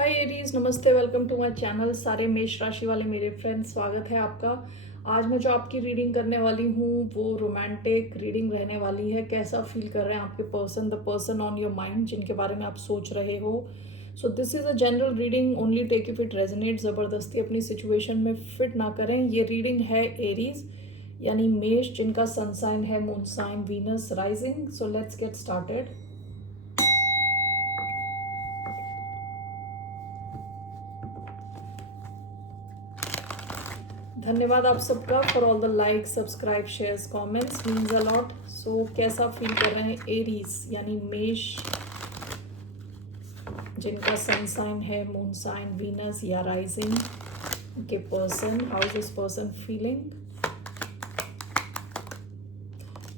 हाय Aries, नमस्ते। Welcome to my channel. सारे मेष राशि वाले मेरे फ्रेंड्स, स्वागत है आपका। आज मैं जो आपकी रीडिंग करने वाली हूँ वो रोमांटिक रीडिंग रहने वाली है। कैसा फील कर रहे हैं आपके person, the person on your mind, जिनके बारे में आप सोच रहे हो। So this is a general reading, only take if it resonate. ज़बरदस्ती अपनी सिचुएशन में फिट ना करें। ये रीडिंग है एरीज यानी मेष, जिनका सन साइन है moon sign Venus rising. So let's get started. धन्यवाद आप सबका for all the like, subscribe, shares, comments, means a lot. So कैसा फील कर रहे हैं एरीज यानी मेष, जिनका सन साइन है मून साइन वीनस या राइजिंग के person. How is this person feeling?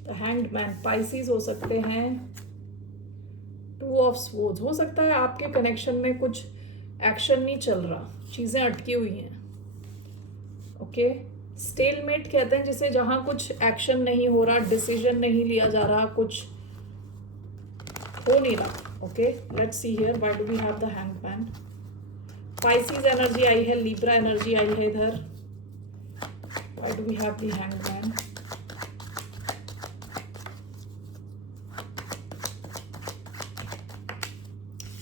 The hanged man, Pisces हो सकते हैं। टू ऑफ स्वॉर्ड्स हो सकता है आपके कनेक्शन में कुछ एक्शन नहीं चल रहा, चीज़ें अटकी हुई हैं। ओके, स्टेलमेट कहते हैं जिसे, जहां कुछ एक्शन नहीं हो रहा, डिसीजन नहीं लिया जा रहा, कुछ हो नहीं रहा। Okay, let's see here why do we have the hangman. Pisces energy आई है, लिब्रा एनर्जी आई है इधर। Why do we have the hangman?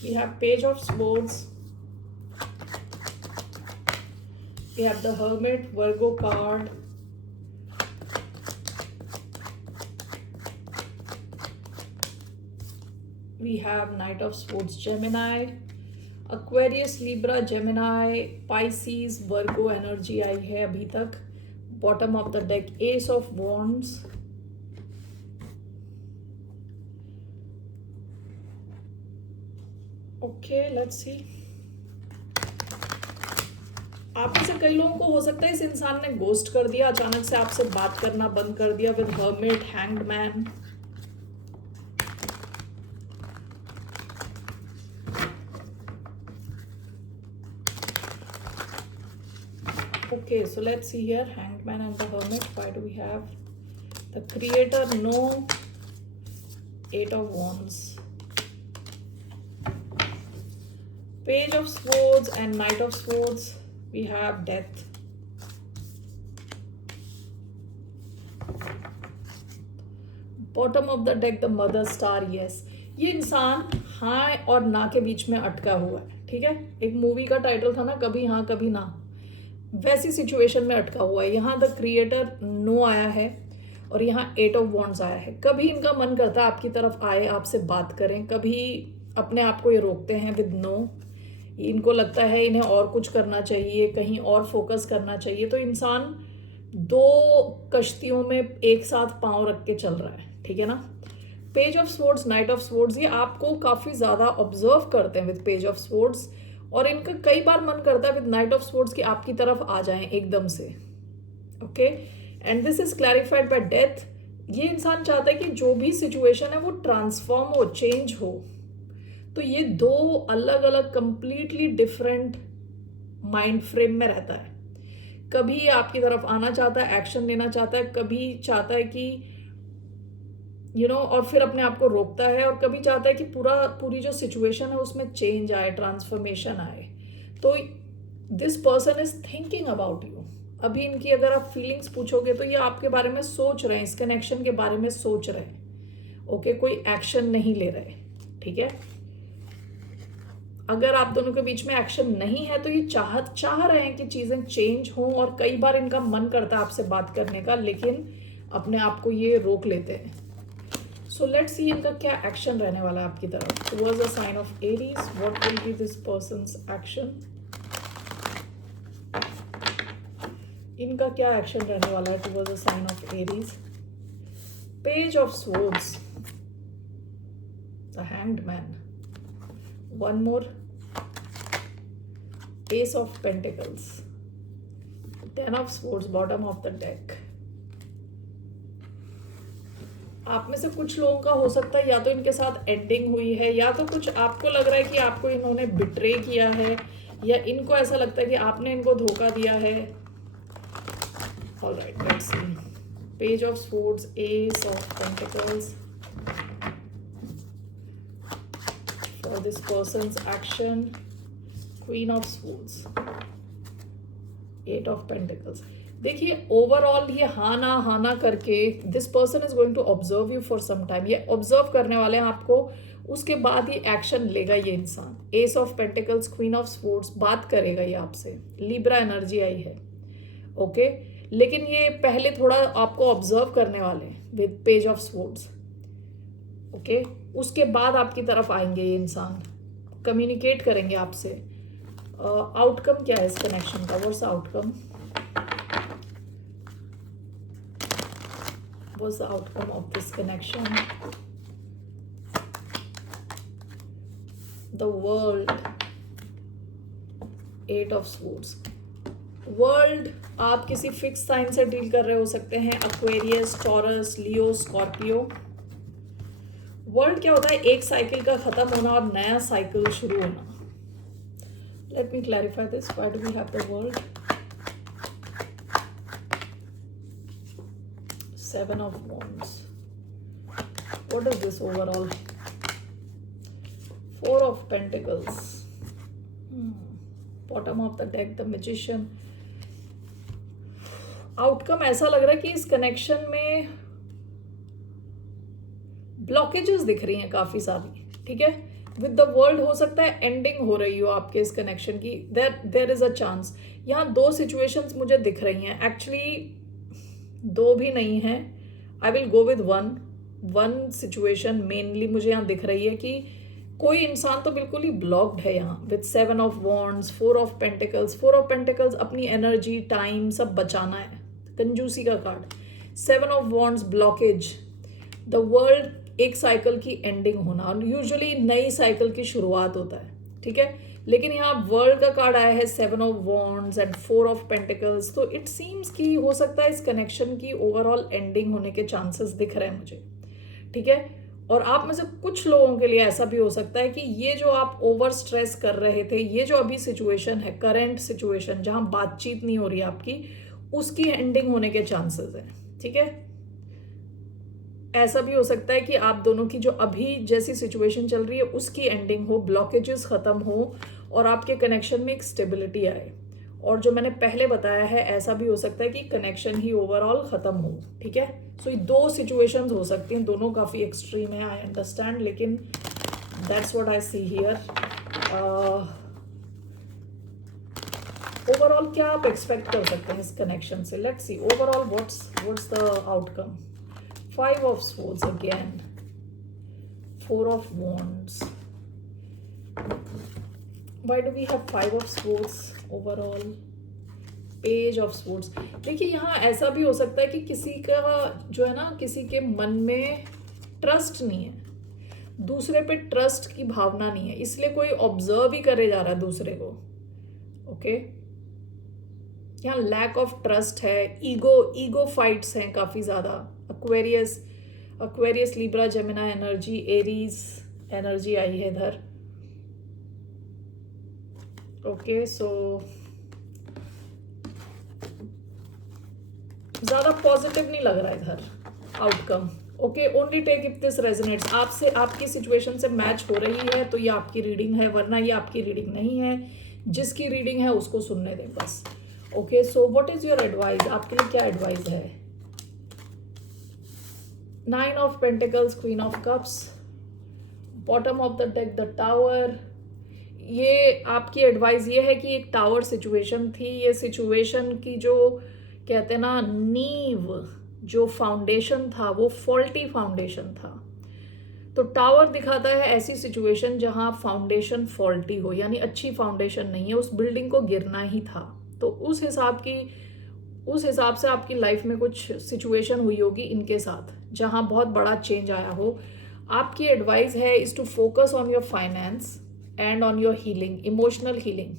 We have page of swords, we have the hermit, Virgo card, we have knight of swords, Gemini, Aquarius, Libra, Gemini, Pisces, Virgo energy आई है अभी तक। Bottom of the deck ace of wands, okay let's see. आप में से कई लोगों को हो सकता है इस इंसान ने गोस्ट कर दिया, अचानक से आपसे बात करना बंद कर दिया with hermit, hanged man. Okay, so let's see here, hanged man and the hermit. Why do we have the creator? No. Eight of wands, page of swords and knight of swords. We have death. Bottom of the deck, the mother star. Yes, ये इंसान हाँ और ना के बीच में अटका हुआ है। ठीक है, एक मूवी का टाइटल था ना, कभी हाँ कभी ना, वैसी सिचुएशन में अटका हुआ है। यहाँ द क्रिएटर नो आया है और यहाँ एट ऑफ वॉन्ड्स आया है। कभी इनका मन करता है आपकी तरफ आए, आपसे बात करें, कभी अपने आप को ये रोकते हैं विद नो। इनको लगता है इन्हें और कुछ करना चाहिए, कहीं और फोकस करना चाहिए। तो इंसान दो कश्तियों में एक साथ पांव रख के चल रहा है। ठीक है ना। Page of swords, night of swords, ये आपको काफ़ी ज़्यादा ऑब्जर्व करते हैं विद पेज ऑफ स्वॉर्ड्स, और इनका कई बार मन करता है विद नाइट ऑफ स्वॉर्ड्स कि आपकी तरफ आ जाएं एकदम से। Okay, and this is clarified bye death. ये इंसान चाहता है कि जो भी सिचुएशन है वो ट्रांसफॉर्म हो, चेंज हो। तो ये दो अलग अलग कंप्लीटली डिफरेंट माइंड फ्रेम में रहता है। कभी आपकी तरफ आना चाहता है, एक्शन लेना चाहता है, कभी चाहता है कि और फिर अपने आप को रोकता है, और कभी चाहता है कि पूरी जो सिचुएशन है उसमें चेंज आए, ट्रांसफॉर्मेशन आए। तो this person is thinking about you. अभी इनकी अगर आप फीलिंग्स पूछोगे तो ये आपके बारे में सोच रहे हैं, इस कनेक्शन के बारे में सोच रहे हैं। ओके, कोई एक्शन नहीं ले रहे। ठीक है, अगर आप दोनों के बीच में एक्शन नहीं है तो ये चाह रहे हैं कि चीजें चेंज हों, और कई बार इनका मन करता है आपसे बात करने का, लेकिन अपने आप को ये रोक लेते हैं। सो लेट्स सी इनका क्या एक्शन रहने वाला है आपकी तरफ। Towards the sign of Aries, what will be this person's action? इनका क्या एक्शन रहने वाला है towards the sign of Aries? Page of swords, the hanged man, one more, ace of pentacles, ten of swords, bottom of the deck. आप में से कुछ लोगों का हो सकता है या तो इनके साथ एंडिंग हुई है, या तो कुछ आपको लग रहा है कि आपको इन्होंने बिट्रे किया है, या इनको ऐसा लगता है कि आपने इनको धोखा दिया है। Alright, let's see. Page of swords, ace of pentacles, for this person's action, queen of swords, eight of pentacles. देखिए ओवरऑल ये हाँ ना करके this person is going to observe you for some time. ये ऑब्जर्व करने वाले हैं आपको, उसके बाद ये एक्शन लेगा ये इंसान। S of pentacles, queen of swords, बात करेगा ये आपसे। लिब्रा एनर्जी आई है, ओके लेकिन ये पहले थोड़ा आपको ऑब्जर्व करने वाले हैं with page of swords, okay उसके बाद आपकी तरफ आएंगे ये इंसान, कम्युनिकेट करेंगे आपसे। आउटकम क्या है इस कनेक्शन का? What's outcome? What's the outcome of this connection? The world, eight of swords. World आप किसी फिक्स साइन से डील कर रहे हो सकते हैं, एक्वेरियस, टॉरस, लियो, स्कॉर्पियो। वर्ल्ड क्या होता है? एक साइकिल का खत्म होना और नया साइकिल शुरू होना। Let me clarify this, why do we have the world? Seven of Wands. What is this overall? Four of Pentacles. Bottom of the deck, the Magician. Outcome ऐसा लग रहा है कि इस कनेक्शन में ब्लॉकेजेस दिख रही हैं काफी सारी, ठीक है। विद द वर्ल्ड हो सकता है एंडिंग हो रही हो आपके इस कनेक्शन की, देयर इज अ चांस। यहाँ दो सिचुएशंस मुझे दिख रही हैं, एक्चुअली दो भी नहीं है, I will go with one situation mainly मुझे यहाँ दिख रही है कि कोई इंसान तो बिल्कुल ही ब्लॉक्ड है यहाँ with seven of wands, four of pentacles. Four of pentacles अपनी एनर्जी, टाइम सब बचाना है, कंजूसी का card. Seven of wands blockage, the world एक साइकिल की एंडिंग होना, और यूजुअली नई साइकिल की शुरुआत होता है, ठीक है। लेकिन यहाँ वर्ल्ड का कार्ड आया है, seven of wands and four of pentacles, तो इट सीम्स कि हो सकता है इस कनेक्शन की ओवरऑल एंडिंग होने के चांसेस दिख रहे हैं मुझे, ठीक है। और आप में से कुछ लोगों के लिए ऐसा भी हो सकता है कि ये जो आप ओवर स्ट्रेस कर रहे थे, ये जो अभी सिचुएशन है, करंट सिचुएशन जहाँ बातचीत नहीं हो रही आपकी, उसकी एंडिंग होने के चांसेस हैं, ठीक है। ऐसा भी हो सकता है कि आप दोनों की जो अभी जैसी सिचुएशन चल रही है उसकी एंडिंग हो, ब्लॉकेजेस खत्म हो और आपके कनेक्शन में एक स्टेबिलिटी आए। और जो मैंने पहले बताया है, ऐसा भी हो सकता है कि कनेक्शन ही ओवरऑल खत्म हो, ठीक है। सो ये दो सिचुएशंस हो सकती हैं, दोनों काफ़ी एक्सट्रीम है, आई अंडरस्टैंड, लेकिन that's what I see here. Overall क्या आप एक्सपेक्ट कर सकते हैं इस कनेक्शन से? Let's see overall what's the outcome. Five of Swords again, Four of Wands. Why do we have Five of Swords overall? Page of Swords. देखिए यहाँ ऐसा भी हो सकता है कि किसी का जो है ना, किसी के मन में ट्रस्ट नहीं है, दूसरे पे ट्रस्ट की भावना नहीं है, इसलिए कोई ऑब्जर्व ही करे जा रहा है दूसरे को, ओके। यहाँ लैक ऑफ ट्रस्ट है, ईगो फाइट्स हैं काफ़ी ज़्यादा। Aquarius, Libra, जेमिना energy, Aries energy आई है इधर, ओके। सो ज़्यादा पॉजिटिव नहीं लग रहा है इधर outcome, okay. Only take if this resonates, आपसे आपकी सिचुएशन से मैच हो रही है तो ये आपकी रीडिंग है, वरना ये आपकी रीडिंग नहीं है। जिसकी रीडिंग है उसको सुनने दें बस, okay. So what is your advice? आपके लिए क्या एडवाइस है? Nine of pentacles, queen of cups, bottom of the deck the tower. ये आपकी एडवाइस ये है कि एक टावर सिचुएशन थी, ये सिचुएशन की जो कहते हैं ना नींव, जो फाउंडेशन था वो फॉल्टी फाउंडेशन था। तो टावर दिखाता है ऐसी सिचुएशन जहां फाउंडेशन फॉल्टी हो, यानी अच्छी फाउंडेशन नहीं है, उस बिल्डिंग को गिरना ही था। तो उस हिसाब से आपकी लाइफ में कुछ सिचुएशन हुई होगी इनके साथ जहां बहुत बड़ा चेंज आया हो। आपकी एडवाइस है is to focus on your finance and on your healing, emotional healing,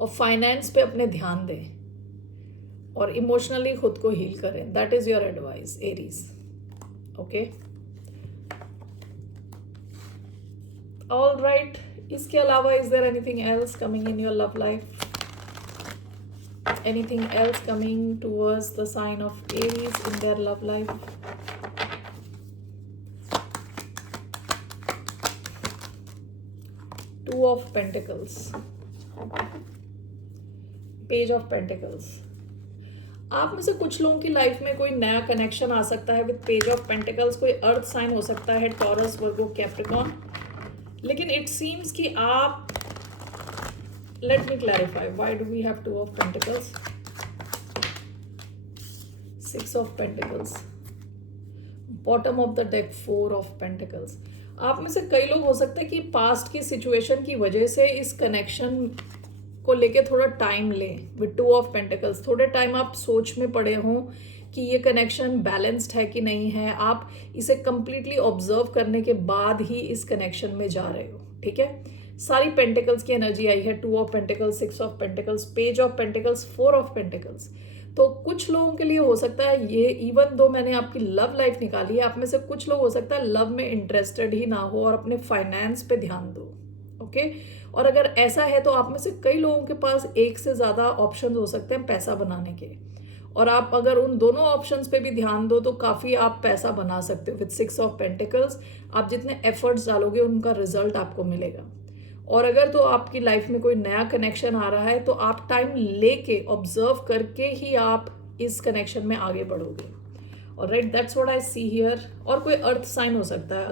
और फाइनेंस पे अपने ध्यान दें और इमोशनली खुद को हील करें। That is your advice Aries, okay. All right, इसके अलावा is there anything else coming in your love life? Anything else coming towards the sign of Aries in their love life? Two of pentacles, page of pentacles. आप में से कुछ लोगों की life में कोई नया कनेक्शन आ सकता है विद पेज ऑफ पेंटिकल्स। कोई अर्थ साइन हो सकता है, टॉरस, वर्गो, कैप्रिकॉर्न। लेकिन इट सीम्स कि आप, let me clarify, why do we have two of pentacles, six of pentacles, bottom of the deck, four of pentacles. आप में से कई लोग हो सकते हैं कि पास्ट की सिचुएशन की वजह से इस कनेक्शन को लेके थोड़ा टाइम लें विद टू ऑफ पेंटिकल्स। थोड़े टाइम आप सोच में पड़े हों कि ये कनेक्शन बैलेंस्ड है कि नहीं है। आप इसे कंप्लीटली ऑब्जर्व करने के बाद ही इस कनेक्शन में जा रहे हो, ठीक है। सारी पेंटिकल्स की एनर्जी आई है, to of pentacles, six of pentacles, page of pentacles, four of pentacles. तो कुछ लोगों के लिए हो सकता है ये, इवन दो मैंने आपकी लव लाइफ निकाली है, आप में से कुछ लोग हो सकता है लव में इंटरेस्टेड ही ना हो और अपने फाइनेंस पे ध्यान दो, ओके। और अगर ऐसा है तो आप में से कई लोगों के पास एक से ज़्यादा ऑप्शन हो सकते हैं पैसा बनाने के, और आप अगर उन दोनों ऑप्शंस पे भी ध्यान दो तो काफ़ी आप पैसा बना सकते हो विद सिक्स ऑफ पेंटिकल्स। आप जितने एफर्ट्स डालोगे उनका रिजल्ट आपको मिलेगा। और अगर तो आपकी लाइफ में कोई नया कनेक्शन आ रहा है तो आप टाइम लेके ऑब्जर्व करके ही आप इस कनेक्शन में आगे बढ़ोगे। और right, that's what I see here. और कोई अर्थ साइन हो सकता है,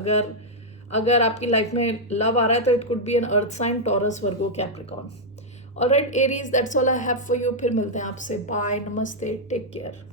अगर आपकी लाइफ में लव आ रहा है तो it could be an earth sign, Taurus, Virgo, Capricorn. Alright Aries, that's all I have for you. फिर मिलते हैं आपसे, बाय, नमस्ते, टेक केयर।